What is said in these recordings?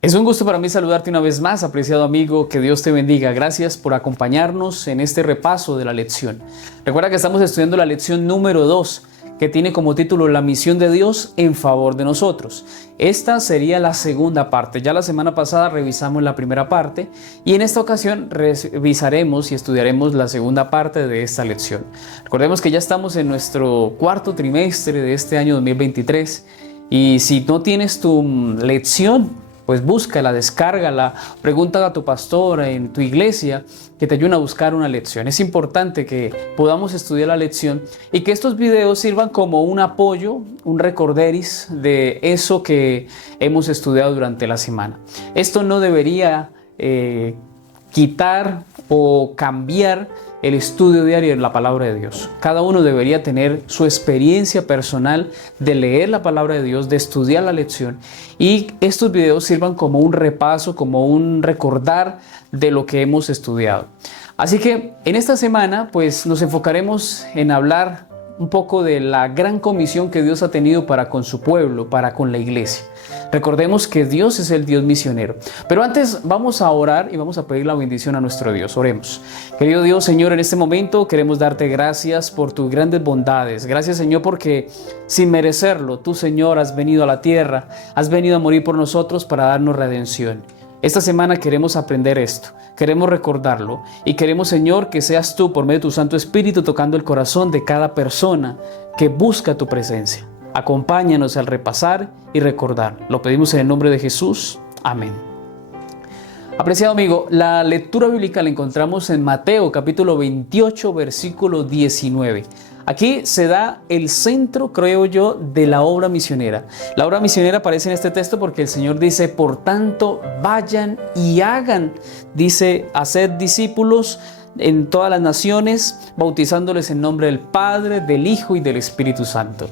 Es un gusto para mí saludarte una vez más, apreciado amigo, que Dios te bendiga. Gracias por acompañarnos en este repaso de la lección. Recuerda que estamos estudiando la lección número 2, que tiene como título La misión de Dios en favor de nosotros. Esta sería la segunda parte. Ya la semana pasada revisamos la primera parte y en esta ocasión revisaremos y estudiaremos la segunda parte de esta lección. Recordemos que ya estamos en nuestro cuarto trimestre de este año 2023 y si no tienes tu lección, pues búscala, descárgala, pregunta a tu pastor en tu iglesia que te ayude a buscar una lección. Es importante que podamos estudiar la lección y que estos videos sirvan como un apoyo, un recorderis de eso que hemos estudiado durante la semana. Esto no debería quitar o cambiar el estudio diario de la palabra de Dios. Cada uno debería tener su experiencia personal de leer la palabra de Dios, de estudiar la lección, y estos videos sirvan como un repaso, como un recordar de lo que hemos estudiado. Así que en esta semana pues nos enfocaremos en hablar un poco de la gran comisión que Dios ha tenido para con su pueblo, para con la iglesia. Recordemos que Dios es el Dios misionero. Pero antes vamos a orar y vamos a pedir la bendición a nuestro Dios. Oremos. Querido Dios, Señor, en este momento queremos darte gracias por tus grandes bondades. Gracias, Señor, porque sin merecerlo, tú, Señor, has venido a la tierra, has venido a morir por nosotros para darnos redención. Esta semana queremos aprender esto, queremos recordarlo y queremos, Señor, que seas tú por medio de tu Santo Espíritu tocando el corazón de cada persona que busca tu presencia. Acompáñanos al repasar y recordar. Lo pedimos en el nombre de Jesús. Amén. Apreciado amigo, la lectura bíblica la encontramos en Mateo capítulo 28, versículo 19. Aquí se da el centro, creo yo, de la obra misionera. La obra misionera aparece en este texto porque el Señor dice, por tanto, vayan y hagan. Dice, haced discípulos en todas las naciones, bautizándoles en nombre del Padre, del Hijo y del Espíritu Santo.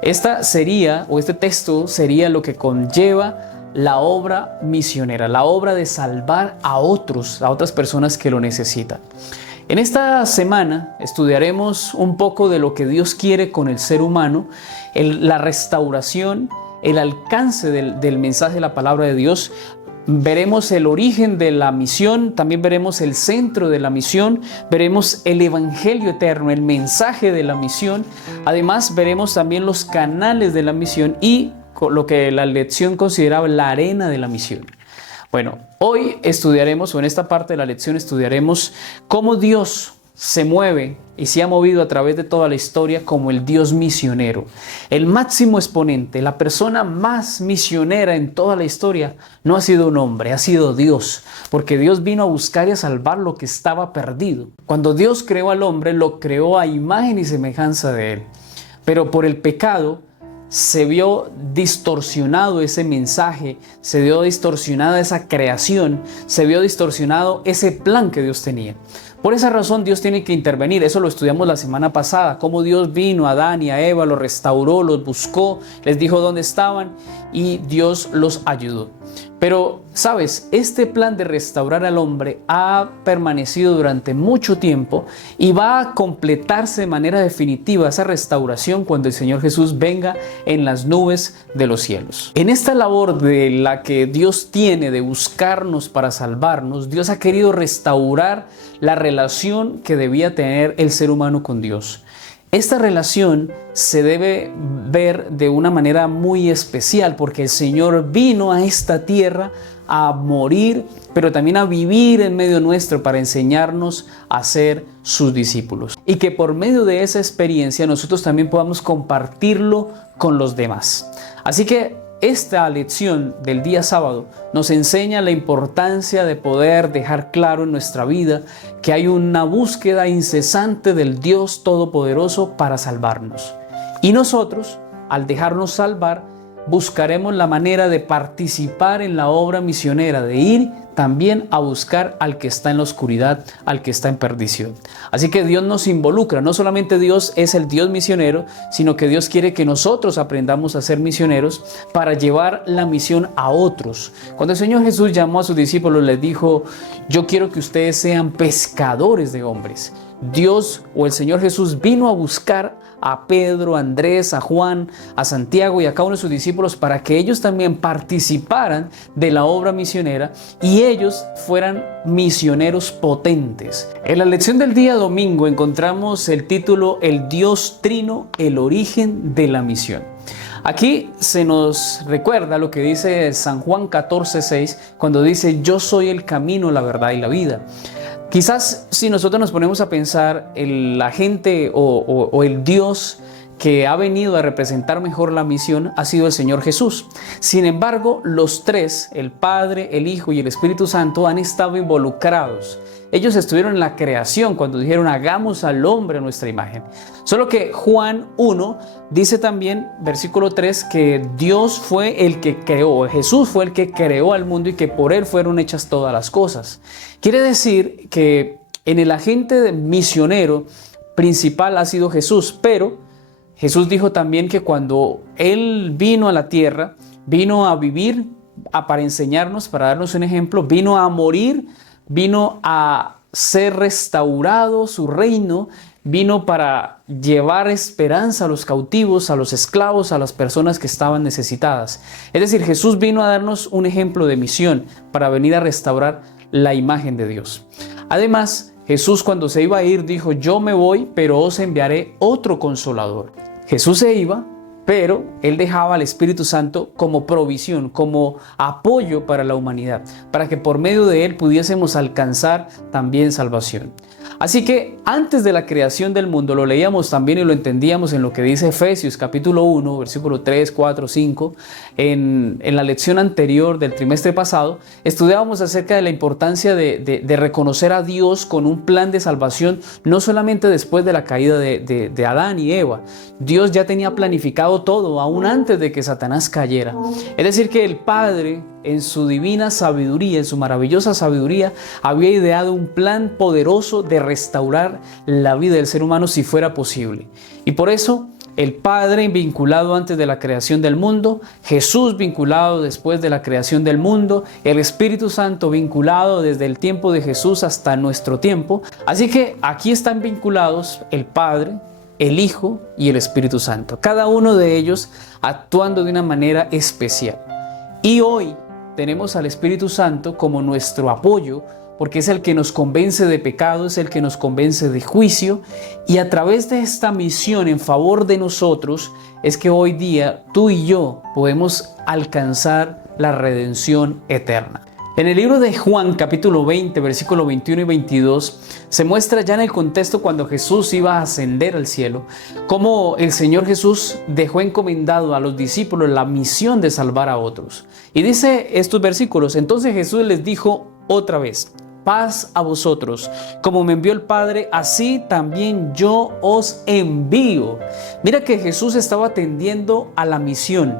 Este texto sería lo que conlleva la obra misionera, la obra de salvar a otras personas que lo necesitan. En esta semana estudiaremos un poco de lo que Dios quiere con el ser humano, la restauración, el alcance del mensaje de la palabra de Dios. Veremos el origen de la misión, también veremos el centro de la misión, veremos el evangelio eterno, el mensaje de la misión. Además veremos también los canales de la misión y lo que la lección consideraba la arena de la misión. Bueno, hoy estudiaremos, o en esta parte de la lección estudiaremos cómo Dios se mueve y se ha movido a través de toda la historia como el Dios misionero. El máximo exponente, la persona más misionera en toda la historia no ha sido un hombre, ha sido Dios, porque Dios vino a buscar y a salvar lo que estaba perdido. Cuando Dios creó al hombre, lo creó a imagen y semejanza de él, pero por el pecado se vio distorsionado ese mensaje, se vio distorsionada esa creación, se vio distorsionado ese plan que Dios tenía. Por esa razón Dios tiene que intervenir. Eso lo estudiamos la semana pasada, cómo Dios vino a Adán y a Eva, los restauró, los buscó, les dijo dónde estaban y Dios los ayudó. Pero, ¿sabes? Este plan de restaurar al hombre ha permanecido durante mucho tiempo y va a completarse de manera definitiva esa restauración cuando el Señor Jesús venga en las nubes de los cielos. En esta labor de la que Dios tiene de buscarnos para salvarnos, Dios ha querido restaurar la relación que debía tener el ser humano con Dios. Esta relación se debe ver de una manera muy especial porque el Señor vino a esta tierra a morir, pero también a vivir en medio nuestro para enseñarnos a ser sus discípulos. Y que por medio de esa experiencia nosotros también podamos compartirlo con los demás. Así que esta lección del día sábado nos enseña la importancia de poder dejar claro en nuestra vida que hay una búsqueda incesante del Dios Todopoderoso para salvarnos. Y nosotros, al dejarnos salvar, buscaremos la manera de participar en la obra misionera, de ir también a buscar al que está en la oscuridad, al que está en perdición. Así que Dios nos involucra. No solamente Dios es el Dios misionero, sino que Dios quiere que nosotros aprendamos a ser misioneros para llevar la misión a otros. Cuando el Señor Jesús llamó a sus discípulos, les dijo: yo quiero que ustedes sean pescadores de hombres. Dios o el Señor Jesús vino a buscar a Pedro, a Andrés, a Juan, a Santiago y a cada uno de sus discípulos para que ellos también participaran de la obra misionera y ellos fueran misioneros potentes. En la lección del día domingo encontramos el título El Dios Trino, el origen de la misión. Aquí se nos recuerda lo que dice San Juan 14:6 cuando dice: yo soy el camino, la verdad y la vida. Quizás si nosotros nos ponemos a pensar, la gente o el Dios que ha venido a representar mejor la misión ha sido el Señor Jesús. Sin embargo, los tres, el Padre, el Hijo y el Espíritu Santo, han estado involucrados. Ellos estuvieron en la creación cuando dijeron: hagamos al hombre a nuestra imagen. Solo que Juan 1 dice también, versículo 3, que Dios fue el que creó, Jesús fue el que creó al mundo y que por él fueron hechas todas las cosas. Quiere decir que en el agente misionero principal ha sido Jesús, pero Jesús dijo también que cuando Él vino a la tierra, vino a vivir, para enseñarnos, para darnos un ejemplo, vino a morir, vino a ser restaurado su reino, vino para llevar esperanza a los cautivos, a los esclavos, a las personas que estaban necesitadas. Es decir, Jesús vino a darnos un ejemplo de misión para venir a restaurar la imagen de Dios. Además, Jesús cuando se iba a ir dijo: yo me voy, pero os enviaré otro consolador. Jesús se iba, pero Él dejaba al Espíritu Santo como provisión, como apoyo para la humanidad, para que por medio de Él pudiésemos alcanzar también salvación. Así que antes de la creación del mundo, lo leíamos también y lo entendíamos en lo que dice Efesios capítulo 1, versículo 3, 4, 5. En la lección anterior del trimestre pasado, estudiábamos acerca de la importancia de reconocer a Dios con un plan de salvación, no solamente después de la caída de Adán y Eva. Dios ya tenía planificado todo, aún antes de que Satanás cayera. Es decir, que el Padre, en su divina sabiduría, en su maravillosa sabiduría, había ideado un plan poderoso de restaurar la vida del ser humano si fuera posible. Y por eso, el Padre vinculado antes de la creación del mundo, Jesús vinculado después de la creación del mundo, el Espíritu Santo vinculado desde el tiempo de Jesús hasta nuestro tiempo. Así que aquí están vinculados el Padre, el Hijo y el Espíritu Santo, cada uno de ellos actuando de una manera especial. Y hoy tenemos al Espíritu Santo como nuestro apoyo, porque es el que nos convence de pecado, es el que nos convence de juicio, y a través de esta misión en favor de nosotros es que hoy día tú y yo podemos alcanzar la redención eterna. En el libro de Juan capítulo 20, versículo 21 y 22, se muestra ya en el contexto cuando Jesús iba a ascender al cielo, cómo el Señor Jesús dejó encomendado a los discípulos la misión de salvar a otros. Y dice estos versículos: entonces Jesús les dijo otra vez: paz a vosotros, como me envió el Padre, así también yo os envío. Mira que Jesús estaba atendiendo a la misión.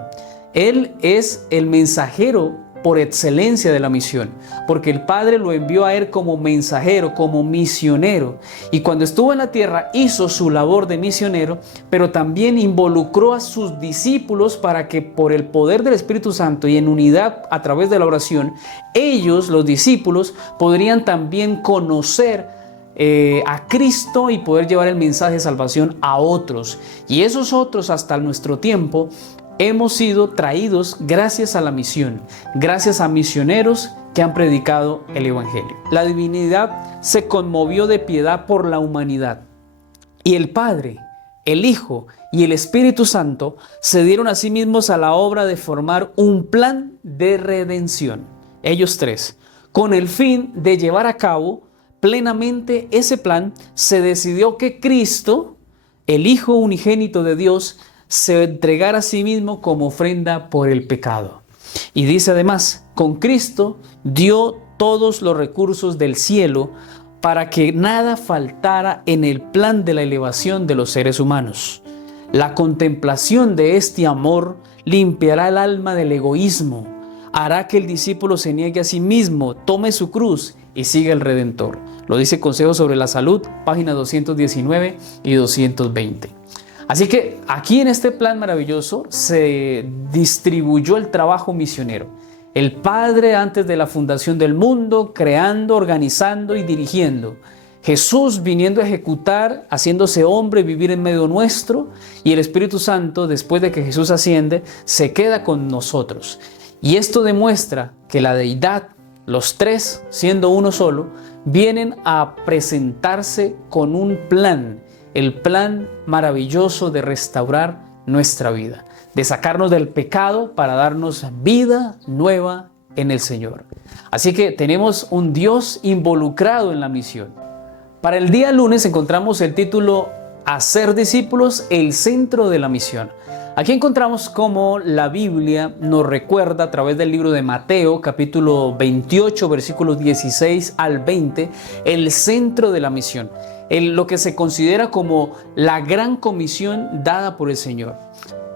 Él es el mensajero por excelencia de la misión, porque el Padre lo envió a Él como mensajero, como misionero, y cuando estuvo en la tierra hizo su labor de misionero, pero también involucró a sus discípulos para que por el poder del Espíritu Santo y en unidad a través de la oración, ellos, los discípulos, podrían también conocer a Cristo y poder llevar el mensaje de salvación a otros. Y esos otros, hasta nuestro tiempo, hemos sido traídos gracias a la misión, gracias a misioneros que han predicado el Evangelio. La divinidad se conmovió de piedad por la humanidad, y el Padre, el Hijo y el Espíritu Santo se dieron a sí mismos a la obra de formar un plan de redención. Ellos tres, con el fin de llevar a cabo plenamente ese plan, se decidió que Cristo, el Hijo unigénito de Dios, se entregara a sí mismo como ofrenda por el pecado. Y dice además: con Cristo dio todos los recursos del cielo para que nada faltara en el plan de la elevación de los seres humanos. La contemplación de este amor limpiará el alma del egoísmo, hará que el discípulo se niegue a sí mismo, tome su cruz y siga el Redentor. Lo dice Consejo sobre la Salud, página 219 y 220. Así que aquí en este plan maravilloso se distribuyó el trabajo misionero. El Padre antes de la fundación del mundo, creando, organizando y dirigiendo. Jesús viniendo a ejecutar, haciéndose hombre, vivir en medio nuestro, y el Espíritu Santo, después de que Jesús asciende, se queda con nosotros. Y esto demuestra que la deidad, los tres, siendo uno solo, vienen a presentarse con un plan, el plan maravilloso de restaurar nuestra vida, de sacarnos del pecado para darnos vida nueva en el Señor. Así que tenemos un Dios involucrado en la misión. Para el día lunes encontramos el título Hacer discípulos, el centro de la misión. Aquí encontramos cómo la Biblia nos recuerda a través del libro de Mateo, capítulo 28, versículos 16 al 20, el centro de la misión, lo que se considera como la gran comisión dada por el Señor.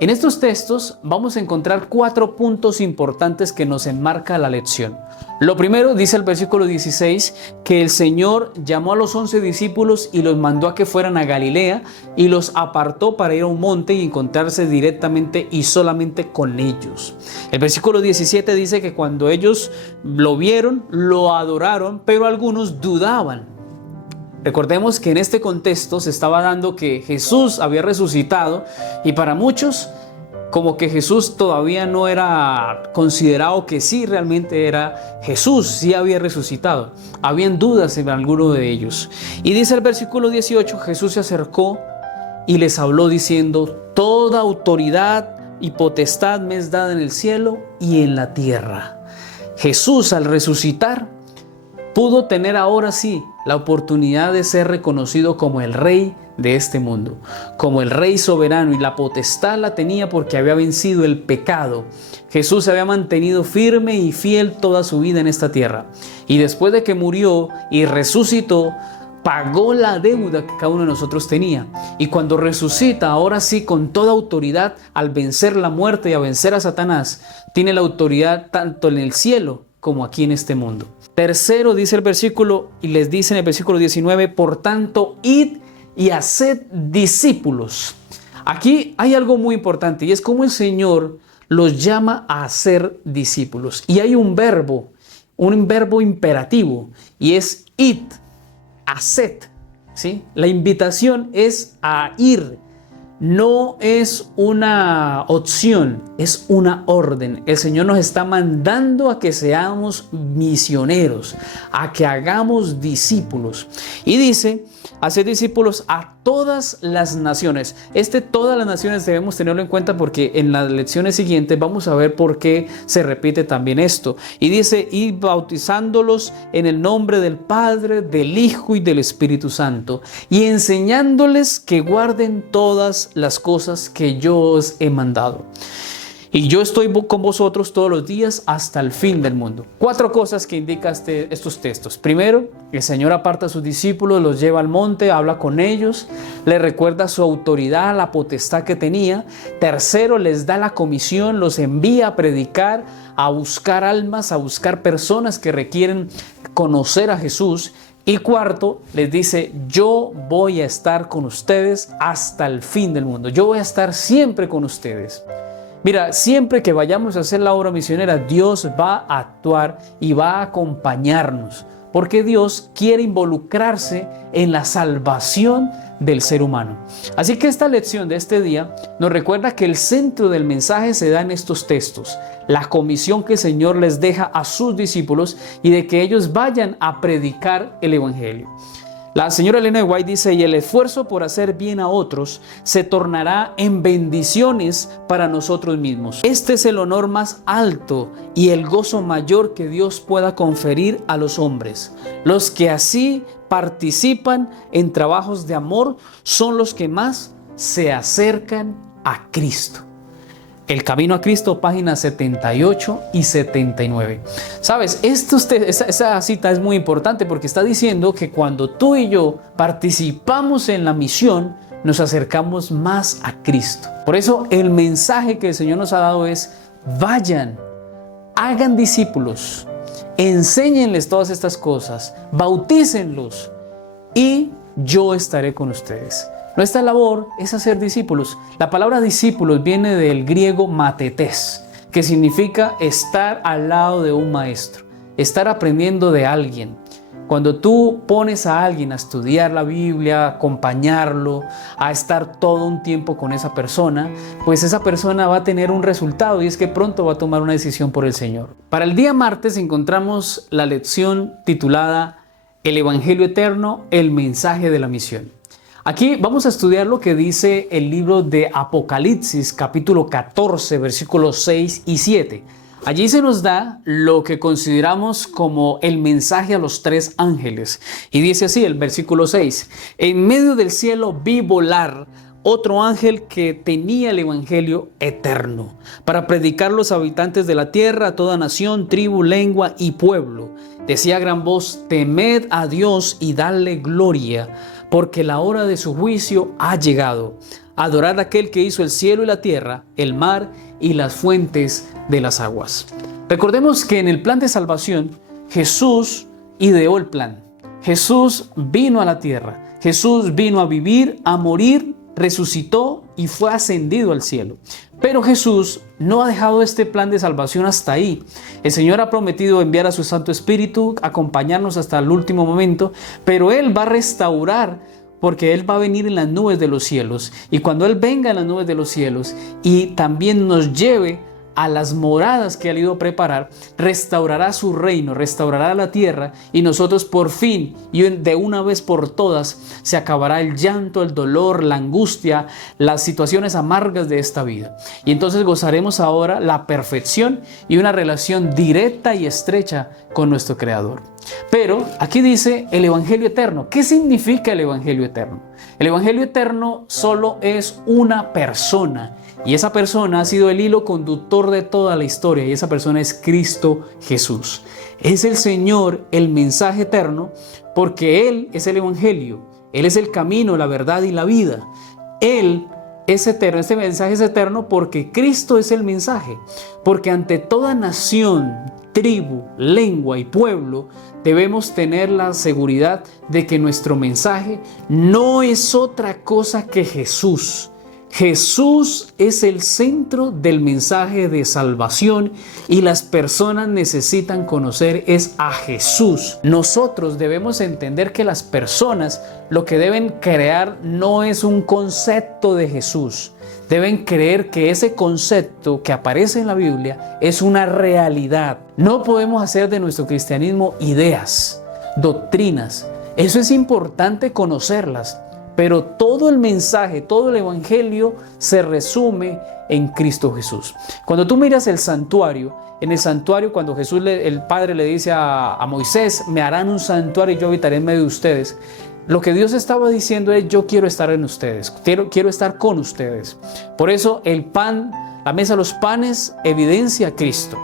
En estos textos vamos a encontrar 4 puntos importantes que nos enmarca la lección. Lo primero, dice el versículo 16, que el Señor llamó a los 11 discípulos y los mandó a que fueran a Galilea y los apartó para ir a un monte y encontrarse directamente y solamente con ellos. El versículo 17 dice que cuando ellos lo vieron, lo adoraron, pero algunos dudaban. Recordemos que en este contexto se estaba dando que Jesús había resucitado y para muchos como que Jesús todavía no era considerado que sí realmente era Jesús, sí había resucitado. Habían dudas en alguno de ellos. Y dice el versículo 18, Jesús se acercó y les habló diciendo: toda autoridad y potestad me es dada en el cielo y en la tierra. Jesús al resucitar pudo tener ahora sí la oportunidad de ser reconocido como el Rey de este mundo, como el Rey soberano, y la potestad la tenía porque había vencido el pecado. Jesús se había mantenido firme y fiel toda su vida en esta tierra, y después de que murió y resucitó, pagó la deuda que cada uno de nosotros tenía. Y cuando resucita, ahora sí, con toda autoridad, al vencer la muerte y a vencer a Satanás, tiene la autoridad tanto en el cielo como aquí en este mundo. Tercero, dice el versículo, y les dice en el versículo 19, por tanto, id y haced discípulos. Aquí hay algo muy importante, y es cómo el Señor los llama a hacer discípulos. Y hay un verbo imperativo, y es id, haced, ¿sí? La invitación es a ir. No es una opción, es una orden. El Señor nos está mandando a que seamos misioneros, a que hagamos discípulos. Y dice, hacer discípulos a todas las naciones. Todas las naciones debemos tenerlo en cuenta porque en las lecciones siguientes vamos a ver por qué se repite también esto. Y dice, y bautizándolos en el nombre del Padre, del Hijo y del Espíritu Santo, y enseñándoles que guarden todas las cosas que yo os he mandado. Y yo estoy con vosotros todos los días hasta el fin del mundo. 4 cosas que indican estos textos. Primero, el Señor aparta a sus discípulos, los lleva al monte, habla con ellos, les recuerda su autoridad, la potestad que tenía. Tercero, les da la comisión, los envía a predicar, a buscar almas, a buscar personas que requieren conocer a Jesús. Y cuarto, les dice, yo voy a estar con ustedes hasta el fin del mundo. Yo voy a estar siempre con ustedes. Mira, siempre que vayamos a hacer la obra misionera, Dios va a actuar y va a acompañarnos, porque Dios quiere involucrarse en la salvación del ser humano. Así que esta lección de este día nos recuerda que el centro del mensaje se da en estos textos, la comisión que el Señor les deja a sus discípulos y de que ellos vayan a predicar el Evangelio. La señora Elena de White dice, y el esfuerzo por hacer bien a otros se tornará en bendiciones para nosotros mismos. Este es el honor más alto y el gozo mayor que Dios pueda conferir a los hombres. Los que así participan en trabajos de amor son los que más se acercan a Cristo. El Camino a Cristo, páginas 78 y 79. ¿Sabes? Esa cita es muy importante porque está diciendo que cuando tú y yo participamos en la misión, nos acercamos más a Cristo. Por eso el mensaje que el Señor nos ha dado es, vayan, hagan discípulos, enséñenles todas estas cosas, bautícenlos y yo estaré con ustedes. Nuestra labor es hacer discípulos. La palabra discípulos viene del griego matetes, que significa estar al lado de un maestro. estar aprendiendo de alguien. Cuando tú pones a alguien a estudiar la Biblia, a acompañarlo, a estar todo un tiempo con esa persona, pues esa persona va a tener un resultado y es que pronto va a tomar una decisión por el Señor. Para el día martes encontramos la lección titulada El Evangelio Eterno, el mensaje de la misión. Aquí vamos a estudiar lo que dice el libro de Apocalipsis, capítulo 14, versículos 6 y 7. Allí se nos da lo que consideramos como el mensaje a los tres ángeles. Y dice así el versículo 6. En medio del cielo vi volar otro ángel que tenía el evangelio eterno para predicar a los habitantes de la tierra, a toda nación, tribu, lengua y pueblo. Decía a gran voz: temed a Dios y dadle gloria, porque la hora de su juicio ha llegado. Adorad a aquel que hizo el cielo y la tierra, el mar y las fuentes de las aguas. Recordemos que en el plan de salvación, Jesús ideó el plan. Jesús vino a la tierra. Jesús vino a vivir, a morir, resucitó y fue ascendido al cielo. Pero Jesús no ha dejado este plan de salvación hasta ahí. El Señor ha prometido enviar a su Santo Espíritu, acompañarnos hasta el último momento, pero Él va a restaurar, porque Él va a venir en las nubes de los cielos. Y cuando Él venga en las nubes de los cielos y también nos lleve a las moradas que Él ha ido a preparar, restaurará su reino, restaurará la tierra y nosotros por fin y de una vez por todas se acabará el llanto, el dolor, la angustia, las situaciones amargas de esta vida. Y entonces gozaremos ahora la perfección y una relación directa y estrecha con nuestro Creador. Pero aquí dice el Evangelio Eterno. ¿Qué significa el Evangelio Eterno? El Evangelio Eterno solo es una persona. Y esa persona ha sido el hilo conductor de toda la historia. Y esa persona es Cristo Jesús. Es el Señor, el mensaje eterno, porque Él es el Evangelio. Él es el camino, la verdad y la vida. Él es eterno. Este mensaje es eterno porque Cristo es el mensaje. Porque ante toda nación, tribu, lengua y pueblo, debemos tener la seguridad de que nuestro mensaje no es otra cosa que Jesús. Jesús es el centro del mensaje de salvación y las personas necesitan conocer es a Jesús. Nosotros debemos entender que las personas lo que deben crear no es un concepto de Jesús. Deben creer que ese concepto que aparece en la Biblia es una realidad. No podemos hacer de nuestro cristianismo ideas, doctrinas. Eso es importante conocerlas. Pero todo el mensaje, todo el evangelio se resume en Cristo Jesús. Cuando tú miras el santuario, en el santuario cuando Jesús, el Padre le dice a Moisés, me harán un santuario y yo habitaré en medio de ustedes. Lo que Dios estaba diciendo es, yo quiero estar en ustedes, quiero estar con ustedes. Por eso el pan, la mesa de los panes evidencia a Cristo.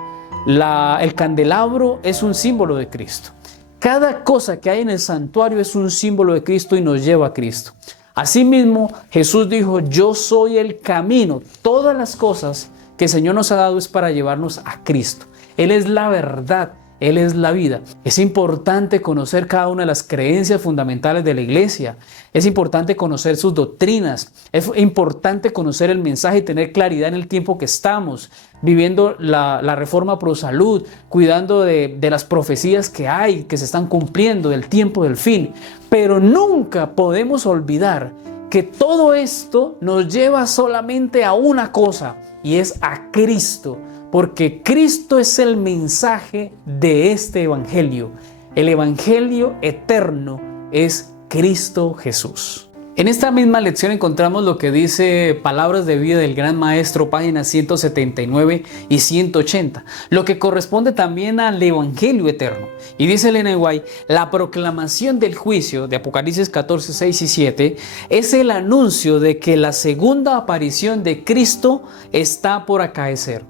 El candelabro es un símbolo de Cristo. Cada cosa que hay en el santuario es un símbolo de Cristo y nos lleva a Cristo. Asimismo, Jesús dijo, yo soy el camino. Todas las cosas que el Señor nos ha dado es para llevarnos a Cristo. Él es la verdad, Él es la vida. Es importante conocer cada una de las creencias fundamentales de la iglesia. Es importante conocer sus doctrinas. Es importante conocer el mensaje y tener claridad en el tiempo que estamos, viviendo la reforma pro salud, cuidando de las profecías que hay, que se están cumpliendo, del tiempo del fin. Pero nunca podemos olvidar que todo esto nos lleva solamente a una cosa, y es a Cristo. Porque Cristo es el mensaje de este evangelio. El evangelio eterno es Cristo Jesús. En esta misma lección encontramos lo que dice Palabras de Vida del Gran Maestro, páginas 179 y 180, lo que corresponde también al Evangelio Eterno. Y dice Elena White, la proclamación del juicio de Apocalipsis 14, 6 y 7 es el anuncio de que la segunda aparición de Cristo está por acaecer.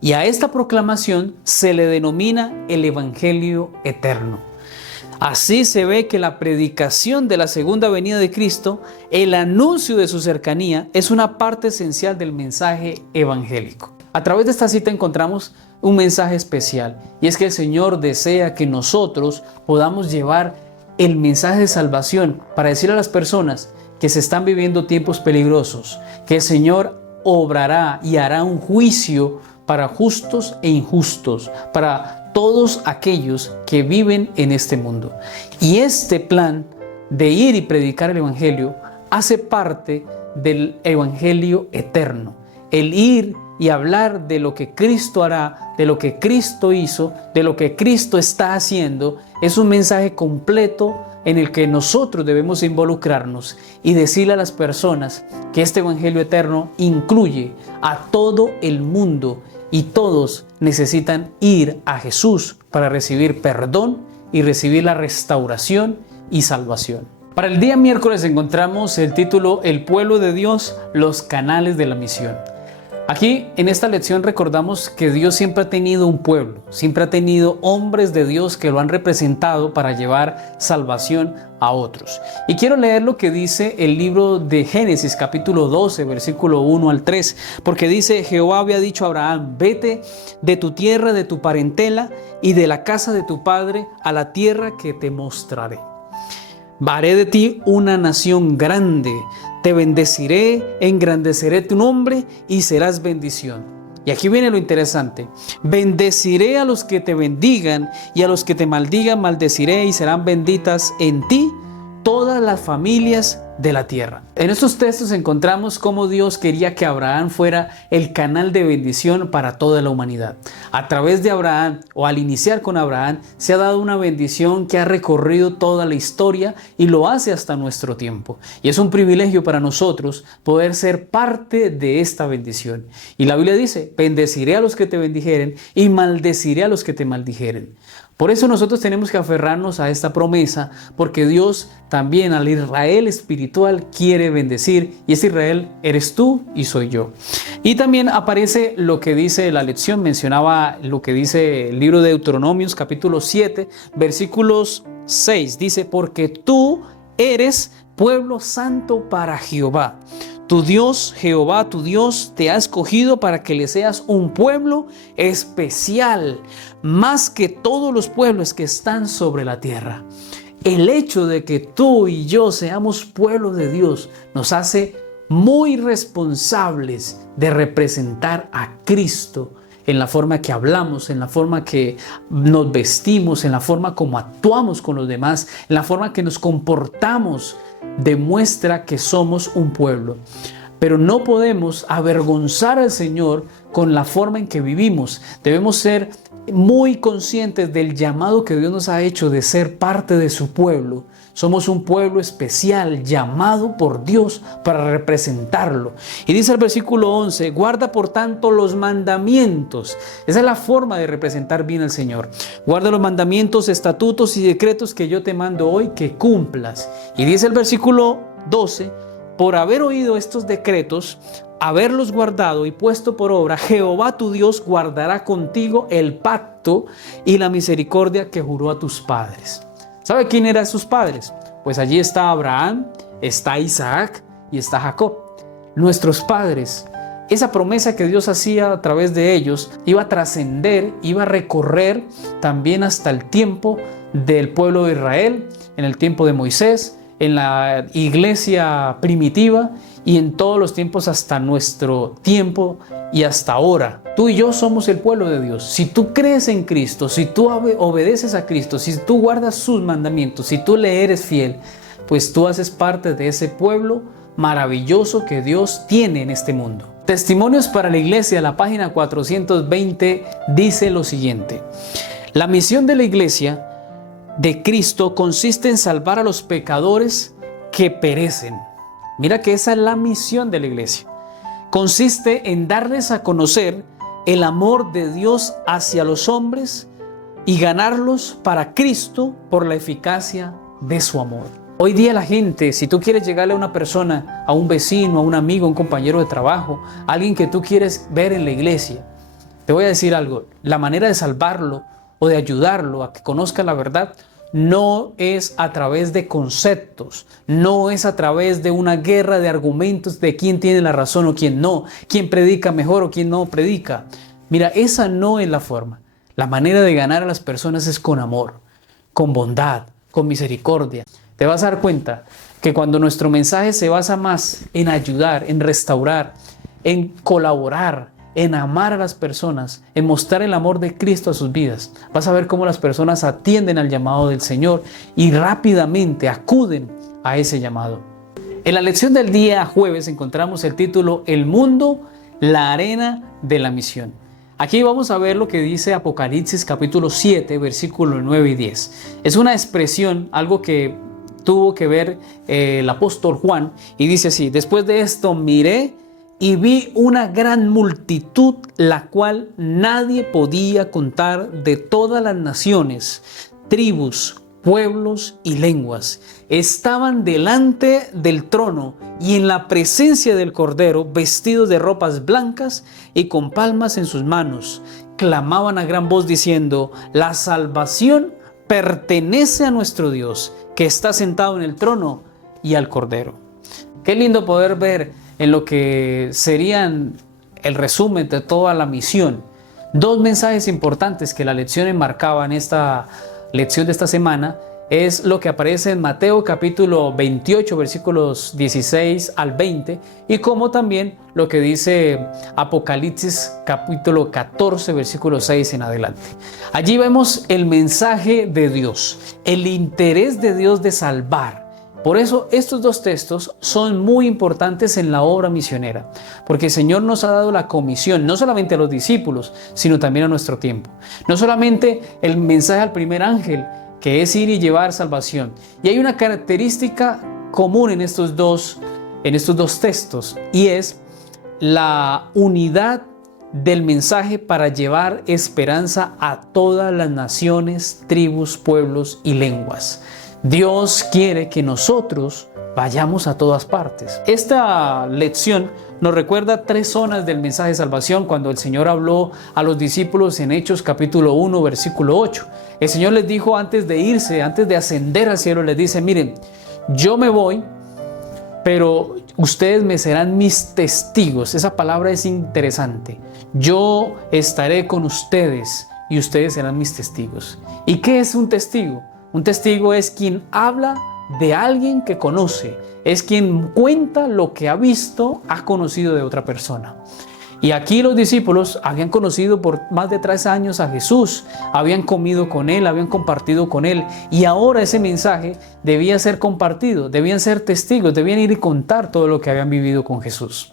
Y a esta proclamación se le denomina el Evangelio Eterno. Así se ve que la predicación de la segunda venida de Cristo, el anuncio de su cercanía, es una parte esencial del mensaje evangélico. A través de esta cita encontramos un mensaje especial, y es que el Señor desea que nosotros podamos llevar el mensaje de salvación para decir a las personas que se están viviendo tiempos peligrosos, que el Señor obrará y hará un juicio para justos e injustos, para todos aquellos que viven en este mundo. Y este plan de ir y predicar el Evangelio hace parte del Evangelio eterno. El ir y hablar de lo que Cristo hará, de lo que Cristo hizo, de lo que Cristo está haciendo, es un mensaje completo en el que nosotros debemos involucrarnos y decirle a las personas que este Evangelio eterno incluye a todo el mundo y todos necesitan ir a Jesús para recibir perdón y recibir la restauración y salvación. Para el día miércoles encontramos el título El pueblo de Dios, los canales de la misión. Aquí en esta lección recordamos que Dios siempre ha tenido un pueblo, siempre ha tenido hombres de Dios que lo han representado para llevar salvación a otros. Y quiero leer lo que dice el libro de Génesis capítulo 12 versículo 1 al 3, porque dice: Jehová había dicho a Abraham: vete de tu tierra, de tu parentela y de la casa de tu padre a la tierra que te mostraré. Haré de ti una nación grande, te bendeciré, engrandeceré tu nombre y serás bendición. Y aquí viene lo interesante: bendeciré a los que te bendigan y a los que te maldigan maldeciré, y serán benditas en ti todas las familias de la tierra. En estos textos encontramos cómo Dios quería que Abraham fuera el canal de bendición para toda la humanidad. A través de Abraham, o al iniciar con Abraham, se ha dado una bendición que ha recorrido toda la historia y lo hace hasta nuestro tiempo. Y es un privilegio para nosotros poder ser parte de esta bendición. Y la Biblia dice: bendeciré a los que te bendijeren y maldeciré a los que te maldijeren. Por eso nosotros tenemos que aferrarnos a esta promesa, porque Dios también al Israel espiritual quiere bendecir, y ese Israel eres tú y soy yo. Y también aparece lo que dice la lección, mencionaba lo que dice el libro de Deuteronomios capítulo 7 versículos 6, dice: porque tú eres pueblo santo para Jehová. Tu Dios, Jehová, tu Dios, te ha escogido para que le seas un pueblo especial, más que todos los pueblos que están sobre la tierra. El hecho de que tú y yo seamos pueblo de Dios nos hace muy responsables de representar a Cristo en la forma que hablamos, en la forma que nos vestimos, en la forma como actuamos con los demás, en la forma que nos comportamos. Demuestra que somos un pueblo. Pero no podemos avergonzar al Señor con la forma en que vivimos. Debemos ser muy conscientes del llamado que Dios nos ha hecho de ser parte de su pueblo. Somos un pueblo especial llamado por Dios para representarlo. Y dice el versículo 11: guarda por tanto los mandamientos. Esa es la forma de representar bien al Señor. Guarda los mandamientos, estatutos y decretos que yo te mando hoy, que cumplas. Y dice el versículo 12: por haber oído estos decretos, haberlos guardado y puesto por obra, Jehová tu Dios guardará contigo el pacto y la misericordia que juró a tus padres. ¿Sabe quién eran sus padres? Pues allí está Abraham, está Isaac y está Jacob. Nuestros padres. Esa promesa que Dios hacía a través de ellos iba a trascender, iba a recorrer también hasta el tiempo del pueblo de Israel, en el tiempo de Moisés, en la iglesia primitiva y en todos los tiempos hasta nuestro tiempo y hasta ahora. Tú y yo somos el pueblo de Dios. Si tú crees en Cristo, si tú obedeces a Cristo, si tú guardas sus mandamientos, si tú le eres fiel, pues tú haces parte de ese pueblo maravilloso que Dios tiene en este mundo. Testimonios para la Iglesia, la página 420, dice lo siguiente: la misión de la Iglesia de Cristo consiste en salvar a los pecadores que perecen. Mira que esa es la misión de la Iglesia. Consiste en darles a conocer el amor de Dios hacia los hombres y ganarlos para Cristo por la eficacia de su amor. Hoy día la gente, si tú quieres llegarle a una persona, a un vecino, a un amigo, a un compañero de trabajo, a alguien que tú quieres ver en la iglesia, te voy a decir algo: la manera de salvarlo o de ayudarlo a que conozca la verdad no es a través de conceptos, no es a través de una guerra de argumentos de quién tiene la razón o quién no, quién predica mejor o quién no predica. Mira, esa no es la forma. La manera de ganar a las personas es con amor, con bondad, con misericordia. Te vas a dar cuenta que cuando nuestro mensaje se basa más en ayudar, en restaurar, en colaborar, en amar a las personas, en mostrar el amor de Cristo a sus vidas. Vas a ver cómo las personas atienden al llamado del Señor y rápidamente acuden a ese llamado. En la lección del día jueves encontramos el título El mundo, la arena de la misión. Aquí vamos a ver lo que dice Apocalipsis capítulo 7, versículos 9 y 10. Es una expresión, algo que tuvo que ver el apóstol Juan, y dice así: después de esto miré y vi una gran multitud, la cual nadie podía contar, de todas las naciones, tribus, pueblos y lenguas. Estaban delante del trono y en la presencia del Cordero, vestidos de ropas blancas y con palmas en sus manos. Clamaban a gran voz diciendo: la salvación pertenece a nuestro Dios, que está sentado en el trono, y al Cordero. Qué lindo poder ver en lo que serían el resumen de toda la misión. Dos mensajes importantes que la lección enmarcaba en esta lección de esta semana es lo que aparece en Mateo capítulo 28 versículos 16 al 20 y como también lo que dice Apocalipsis capítulo 14 versículo 6 en adelante. Allí vemos el mensaje de Dios, el interés de Dios de salvar. Por eso estos dos textos son muy importantes en la obra misionera, porque el Señor nos ha dado la comisión, no solamente a los discípulos, sino también a nuestro tiempo. No solamente el mensaje al primer ángel, que es ir y llevar salvación. Y hay una característica común en estos dos textos, y es la unidad del mensaje para llevar esperanza a todas las naciones, tribus, pueblos y lenguas. Dios quiere que nosotros vayamos a todas partes. Esta lección nos recuerda tres zonas del mensaje de salvación cuando el Señor habló a los discípulos en Hechos capítulo 1 versículo 8. El Señor les dijo antes de irse, antes de ascender al cielo, les dice: miren, yo me voy, pero ustedes me serán mis testigos. Esa palabra es interesante. Yo estaré con ustedes y ustedes serán mis testigos. ¿Y qué es un testigo? Un testigo es quien habla de alguien que conoce, es quien cuenta lo que ha visto, ha conocido de otra persona. Y aquí los discípulos habían conocido por más de 3 años a Jesús, habían comido con Él, habían compartido con Él, y ahora ese mensaje debía ser compartido, debían ser testigos, debían ir y contar todo lo que habían vivido con Jesús.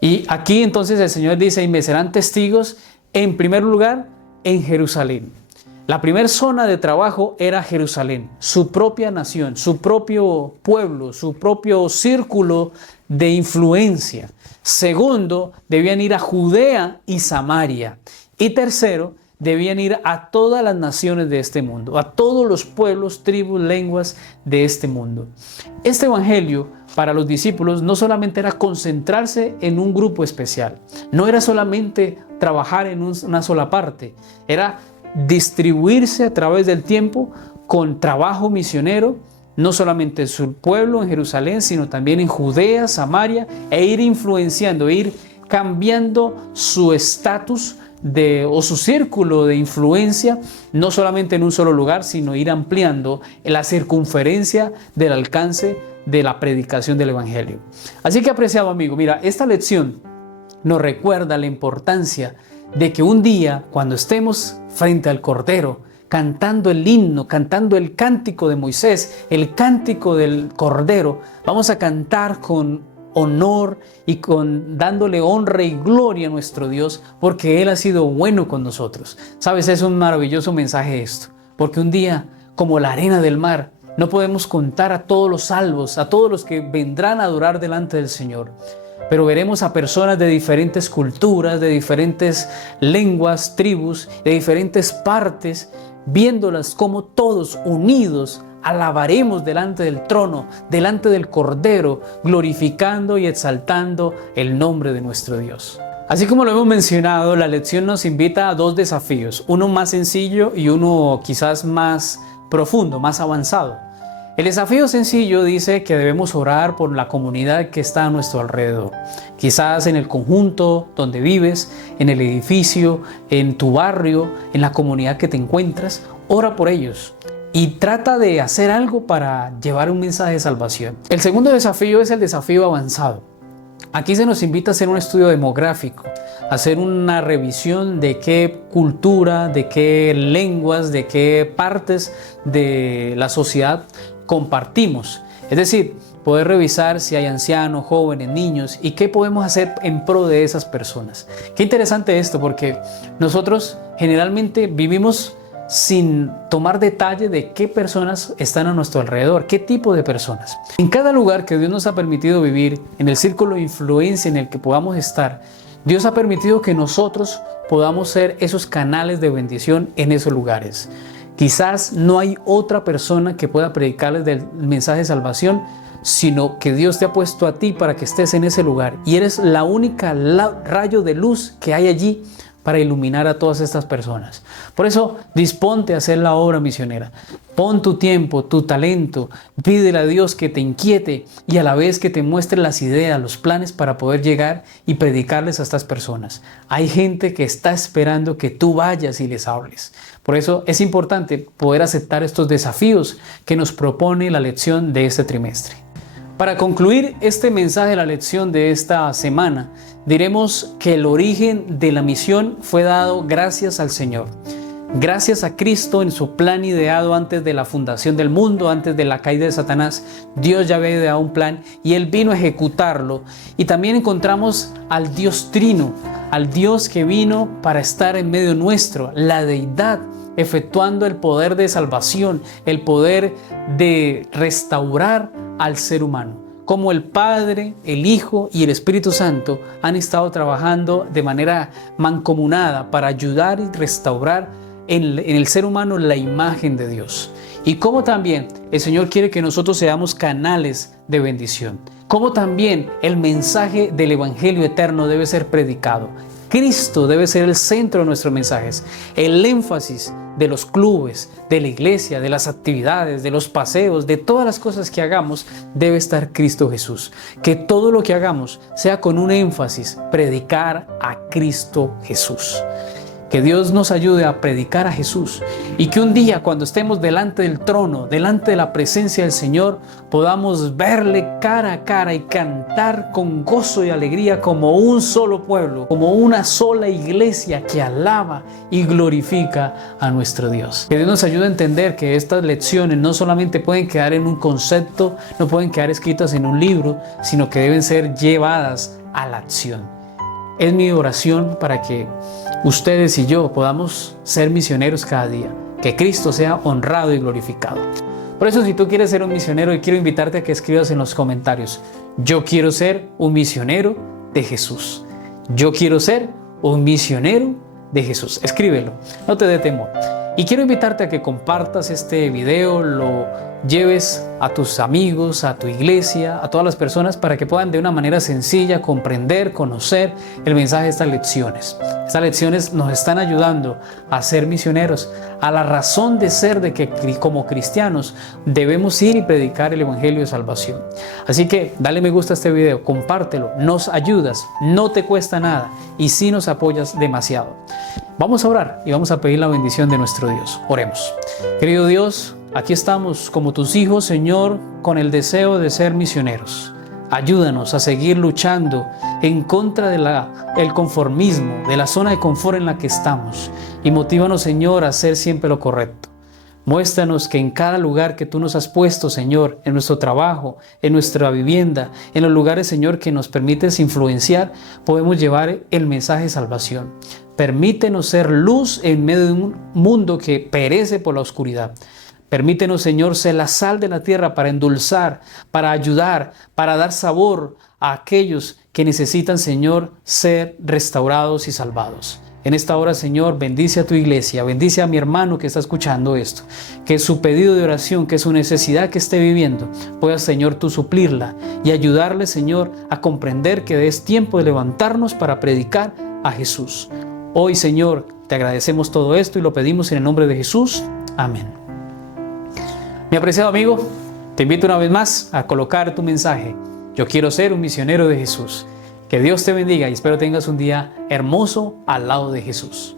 Y aquí entonces el Señor dice: y me serán testigos en primer lugar en Jerusalén. La primera zona de trabajo era Jerusalén, su propia nación, su propio pueblo, su propio círculo de influencia. Segundo, debían ir a Judea y Samaria. Y tercero, debían ir a todas las naciones de este mundo, a todos los pueblos, tribus, lenguas de este mundo. Este evangelio para los discípulos no solamente era concentrarse en un grupo especial, no era solamente trabajar en una sola parte, era distribuirse a través del tiempo con trabajo misionero, no solamente en su pueblo, en Jerusalén, sino también en Judea, Samaria, e ir influenciando, ir cambiando su estatus o su círculo de influencia, no solamente en un solo lugar, sino ir ampliando la circunferencia del alcance de la predicación del Evangelio. Así que, apreciado amigo, mira, esta lección nos recuerda la importancia de que un día, cuando estemos frente al Cordero, cantando el himno, cantando el cántico de Moisés, el cántico del Cordero, vamos a cantar con honor y dándole honra y gloria a nuestro Dios, porque Él ha sido bueno con nosotros. Sabes, es un maravilloso mensaje esto, porque un día, como la arena del mar, no podemos contar a todos los salvos, a todos los que vendrán a adorar delante del Señor. Pero veremos a personas de diferentes culturas, de diferentes lenguas, tribus, de diferentes partes, viéndolas como todos unidos alabaremos delante del trono, delante del Cordero, glorificando y exaltando el nombre de nuestro Dios. Así como lo hemos mencionado, la lección nos invita a dos desafíos, uno más sencillo y uno quizás más profundo, más avanzado. El desafío sencillo dice que debemos orar por la comunidad que está a nuestro alrededor. Quizás en el conjunto donde vives, en el edificio, en tu barrio, en la comunidad que te encuentras, ora por ellos y trata de hacer algo para llevar un mensaje de salvación. El segundo desafío es el desafío avanzado. Aquí se nos invita a hacer un estudio demográfico, hacer una revisión de qué cultura, de qué lenguas, de qué partes de la sociedad compartimos. Es decir, poder revisar si hay ancianos, jóvenes, niños y qué podemos hacer en pro de esas personas. Qué interesante esto, porque nosotros generalmente vivimos sin tomar detalle de qué personas están a nuestro alrededor, qué tipo de personas. En cada lugar que Dios nos ha permitido vivir, en el círculo de influencia en el que podamos estar, Dios ha permitido que nosotros podamos ser esos canales de bendición en esos lugares. Quizás no hay otra persona que pueda predicarles del mensaje de salvación, sino que Dios te ha puesto a ti para que estés en ese lugar y eres la única rayo de luz que hay allí para iluminar a todas estas personas. Por eso, disponte a hacer la obra misionera. Pon tu tiempo, tu talento, pídele a Dios que te inquiete y a la vez que te muestre las ideas, los planes para poder llegar y predicarles a estas personas. Hay gente que está esperando que tú vayas y les hables. Por eso es importante poder aceptar estos desafíos que nos propone la lección de este trimestre. Para concluir este mensaje de la lección de esta semana, diremos que el origen de la misión fue dado gracias al Señor. Gracias a Cristo en su plan ideado antes de la fundación del mundo, antes de la caída de Satanás, Dios ya había ideado un plan y Él vino a ejecutarlo. Y también encontramos al Dios Trino, al Dios que vino para estar en medio nuestro, la deidad, efectuando el poder de salvación, el poder de restaurar al ser humano. Como el Padre, el Hijo y el Espíritu Santo han estado trabajando de manera mancomunada para ayudar y restaurar en el ser humano la imagen de Dios. Y como también el Señor quiere que nosotros seamos canales de bendición. Como también el mensaje del Evangelio eterno debe ser predicado. Cristo debe ser el centro de nuestros mensajes. El énfasis de los clubes, de la iglesia, de las actividades, de los paseos, de todas las cosas que hagamos, debe estar Cristo Jesús. Que todo lo que hagamos sea con un énfasis, predicar a Cristo Jesús. Que Dios nos ayude a predicar a Jesús y que un día cuando estemos delante del trono, delante de la presencia del Señor, podamos verle cara a cara y cantar con gozo y alegría como un solo pueblo, como una sola iglesia que alaba y glorifica a nuestro Dios. Que Dios nos ayude a entender que estas lecciones no solamente pueden quedar en un concepto, no pueden quedar escritas en un libro, sino que deben ser llevadas a la acción. Es mi oración para que ustedes y yo podamos ser misioneros cada día, que Cristo sea honrado y glorificado. Por eso, si tú quieres ser un misionero, y quiero invitarte a que escribas en los comentarios: yo quiero ser un misionero de Jesús. Yo quiero ser un misionero de Jesús. Escríbelo, no te dé temor. Y quiero invitarte a que compartas este video, lo lleves a tus amigos, a tu iglesia, a todas las personas para que puedan de una manera sencilla comprender, conocer el mensaje de estas lecciones. Estas lecciones nos están ayudando a ser misioneros, a la razón de ser de que como cristianos debemos ir y predicar el Evangelio de salvación. Así que dale me gusta a este video, compártelo, nos ayudas, no te cuesta nada y sí nos apoyas demasiado. Vamos a orar y vamos a pedir la bendición de nuestro Dios. Oremos. Querido Dios, aquí estamos como tus hijos, Señor, con el deseo de ser misioneros. Ayúdanos a seguir luchando en contra del conformismo, de la zona de confort en la que estamos. Y motívanos, Señor, a hacer siempre lo correcto. Muéstranos que en cada lugar que tú nos has puesto, Señor, en nuestro trabajo, en nuestra vivienda, en los lugares, Señor, que nos permites influenciar, podemos llevar el mensaje de salvación. Permítenos ser luz en medio de un mundo que perece por la oscuridad. Permítenos, Señor, ser la sal de la tierra para endulzar, para ayudar, para dar sabor a aquellos que necesitan, Señor, ser restaurados y salvados. En esta hora, Señor, bendice a tu iglesia, bendice a mi hermano que está escuchando esto, que su pedido de oración, que su necesidad que esté viviendo, puedas, Señor, tú suplirla y ayudarle, Señor, a comprender que es tiempo de levantarnos para predicar a Jesús. Hoy, Señor, te agradecemos todo esto y lo pedimos en el nombre de Jesús. Amén. Mi apreciado amigo, te invito una vez más a colocar tu mensaje. Yo quiero ser un misionero de Jesús. Que Dios te bendiga y espero tengas un día hermoso al lado de Jesús.